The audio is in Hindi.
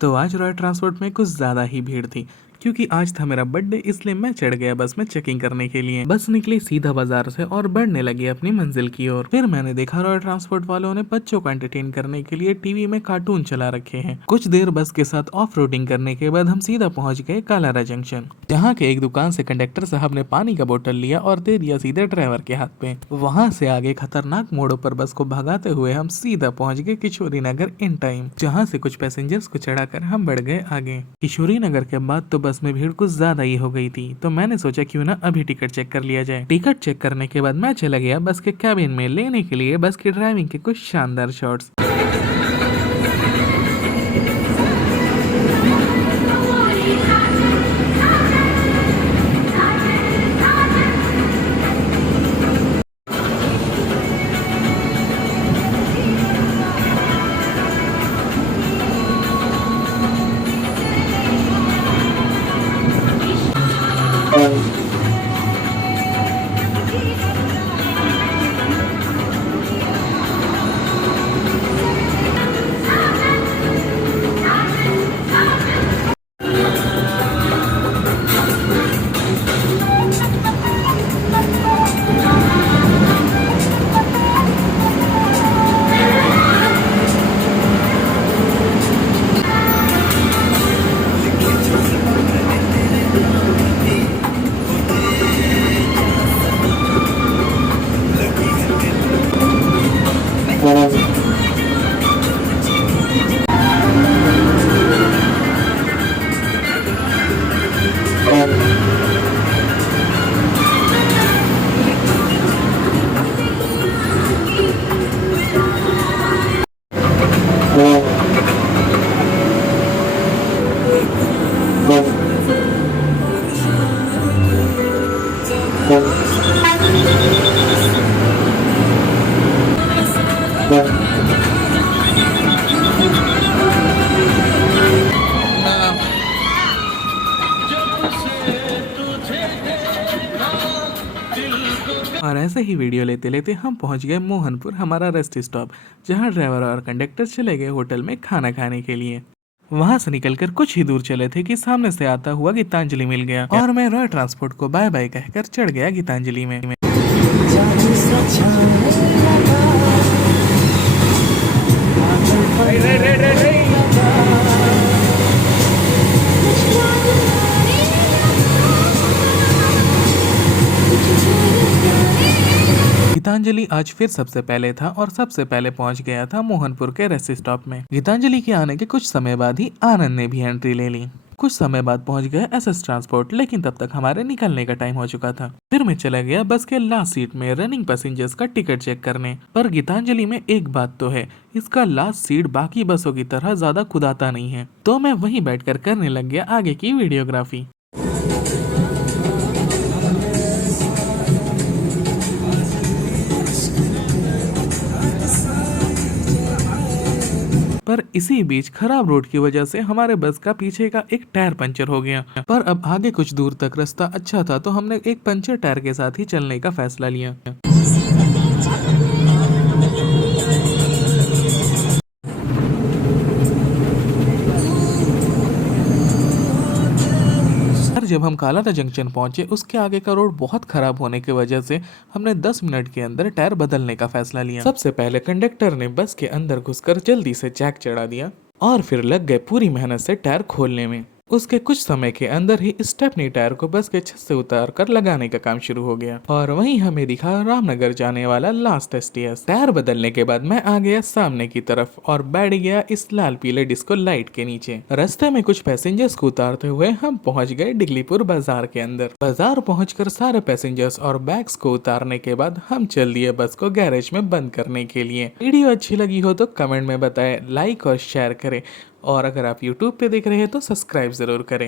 तो आज रॉय ट्रांसपोर्ट में कुछ ज़्यादा ही भीड़ थी क्योंकि आज था मेरा बर्थडे, इसलिए मैं चढ़ गया बस में चेकिंग करने के लिए। बस निकली सीधा बाजार से और बढ़ने लगी अपनी मंजिल की ओर। फिर मैंने देखा रॉय ट्रांसपोर्ट वालों ने बच्चों को एंटरटेन करने के लिए टीवी में कार्टून चला रखे हैं। कुछ देर बस के साथ ऑफ रोडिंग करने के बाद हम सीधा पहुंच गए कालारा जंक्शन, जहाँ के एक दुकान से कंडक्टर साहब ने पानी का बोतल लिया और दे दिया सीधे ड्राइवर के हाथ पे। वहां से आगे खतरनाक मोड़ों पर बस को भगाते हुए हम सीधा पहुंच गए किशोरी नगर इन टाइम, जहाँ से कुछ पैसेंजर्स को चढ़ाकर हम बढ़ गए आगे। किशोरी नगर के बाद तो बस में भीड़ कुछ ज्यादा ही हो गई थी, तो मैंने सोचा क्यों ना अभी टिकट चेक कर लिया जाए। टिकट चेक करने के बाद मैं चला गया बस के कैबिन में लेने के लिए बस की ड्राइविंग के कुछ शानदार शॉट्स। और ऐसे ही वीडियो लेते लेते हम पहुंच गए मोहनपुर, हमारा रेस्ट स्टॉप, जहां ड्राइवर और कंडक्टर चले गए होटल में खाना खाने के लिए। वहां से निकलकर कुछ ही दूर चले थे कि सामने से आता हुआ गीतांजलि मिल गया और मैं रॉय ट्रांसपोर्ट को बाय बाय कहकर चढ़ गया गीतांजलि में। गीतांजलि आज फिर सबसे पहले था और सबसे पहले पहुंच गया था मोहनपुर के रेस्ट स्टॉप में। गीतांजलि के आने के कुछ समय बाद ही आनंद ने भी एंट्री ले ली। कुछ समय बाद पहुंच गया एसएस ट्रांसपोर्ट, लेकिन तब तक हमारे निकलने का टाइम हो चुका था। फिर मैं चला गया बस के लास्ट सीट में रनिंग पैसेंजर्स का टिकट चेक करने। पर गीतांजलि में एक बात तो है, इसका लास्ट सीट बाकी बसों की तरह ज्यादा खुदाता नहीं है, तो मैं वहीं बैठकर करने लग गया आगे की वीडियोग्राफी। पर इसी बीच खराब रोड की वजह से हमारे बस का पीछे का एक टायर पंचर हो गया। पर अब आगे कुछ दूर तक रास्ता अच्छा था, तो हमने एक पंचर टायर के साथ ही चलने का फैसला लिया। पर जब हम कालाटा जंक्शन पहुंचे, उसके आगे का रोड बहुत खराब होने की वजह से हमने 10 मिनट के अंदर टायर बदलने का फैसला लिया। सबसे पहले कंडक्टर ने बस के अंदर घुसकर जल्दी से जैक चढ़ा दिया और फिर लग गए पूरी मेहनत से टायर खोलने में। उसके कुछ समय के अंदर ही स्टेपनी टायर को बस के छत से उतार कर लगाने का काम शुरू हो गया और वहीं हमें दिखा रामनगर जाने वाला लास्ट एसटीएस। टायर बदलने के बाद मैं आ गया सामने की तरफ और बैठ गया इस लाल पीले डिस्को लाइट के नीचे। रास्ते में कुछ पैसेंजर्स को उतारते हुए हम पहुंच गए डिगलीपुर बाजार के अंदर। बाजार पहुंचकर सारे पैसेंजर्स और बैग्स को उतारने के बाद हम चल दिए बस को गैरेज में बंद करने के लिए। वीडियो अच्छी लगी हो तो कमेंट में बताएं, लाइक और शेयर करें, और अगर आप YouTube पे देख रहे हैं तो सब्सक्राइब जरूर करें।